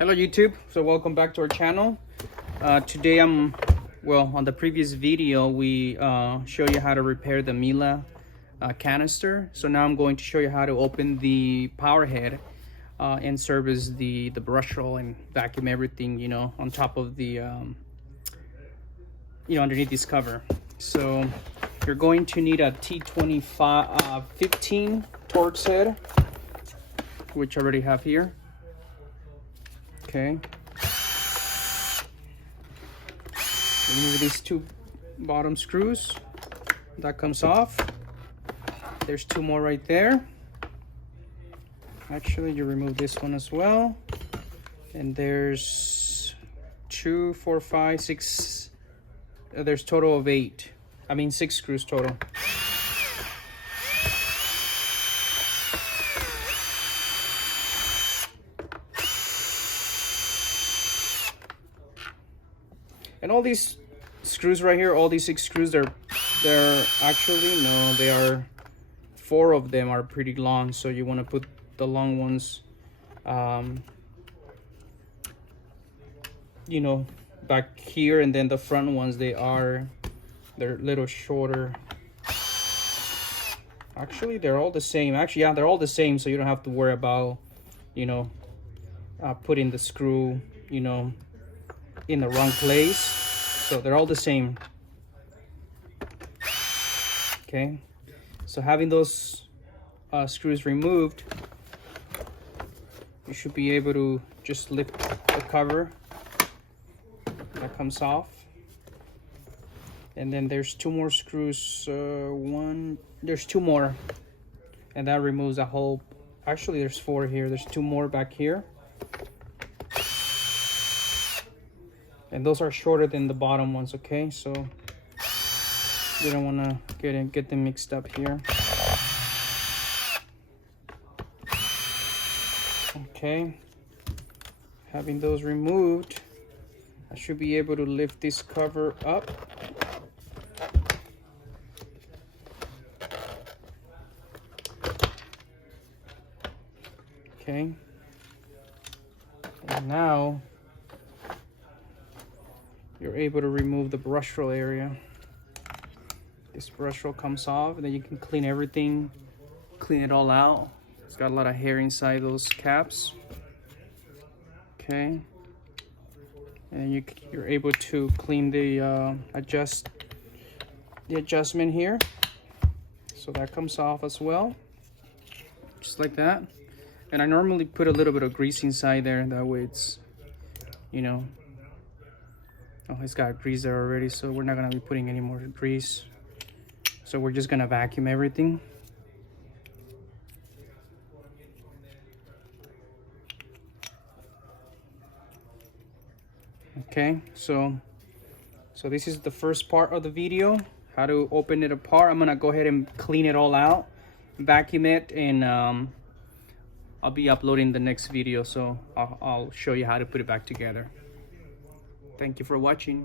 Hello YouTube, so welcome back to our channel. Today on the previous video we show you how to repair the Miele canister. So now I'm going to show you how to open the power head and service the brush roll and vacuum everything, you know, on top of the underneath this cover. So you're going to need a T25 15 Torx head, which I already have here. Okay, remove these two bottom screws. That comes off. There's two more right there. Actually, you remove this one as well. And there's 2, 4, 5, 6. There's total of 8. I mean 6 screws total. And all these screws right here, all these 6 screws, they're actually, no, they are 4 of them are pretty long, so you want to put the long ones you know, back here, and then the front ones, they're a little shorter. Actually, they're all the same. Actually, yeah, they're all the same, so you don't have to worry about, you know, putting the screw, you know, in the wrong place. So they're all the same. Okay, so having those screws removed, you should be able to just lift the cover that comes off. And then there's 2 more screws. There's 2 more, and that removes a whole, actually there's 4 here. There's 2 more back here. And those are shorter than the bottom ones, okay? So you don't want to get them mixed up here. Okay, having those removed, I should be able to lift this cover up. Okay, and now you're able to remove the brush roll area. This brush roll comes off, and then you can clean everything, clean it all out. It's got a lot of hair inside those caps. Okay, and you're able to clean the adjustment here. So that comes off as well, just like that. And I normally put a little bit of grease inside there, that way it's, you know, oh, it's got grease there already, so we're not gonna be putting any more grease. So we're just gonna vacuum everything. Okay, so this is the first part of the video, how to open it apart. I'm gonna go ahead and clean it all out, vacuum it, and I'll be uploading the next video, so I'll show you how to put it back together. Thank you for watching.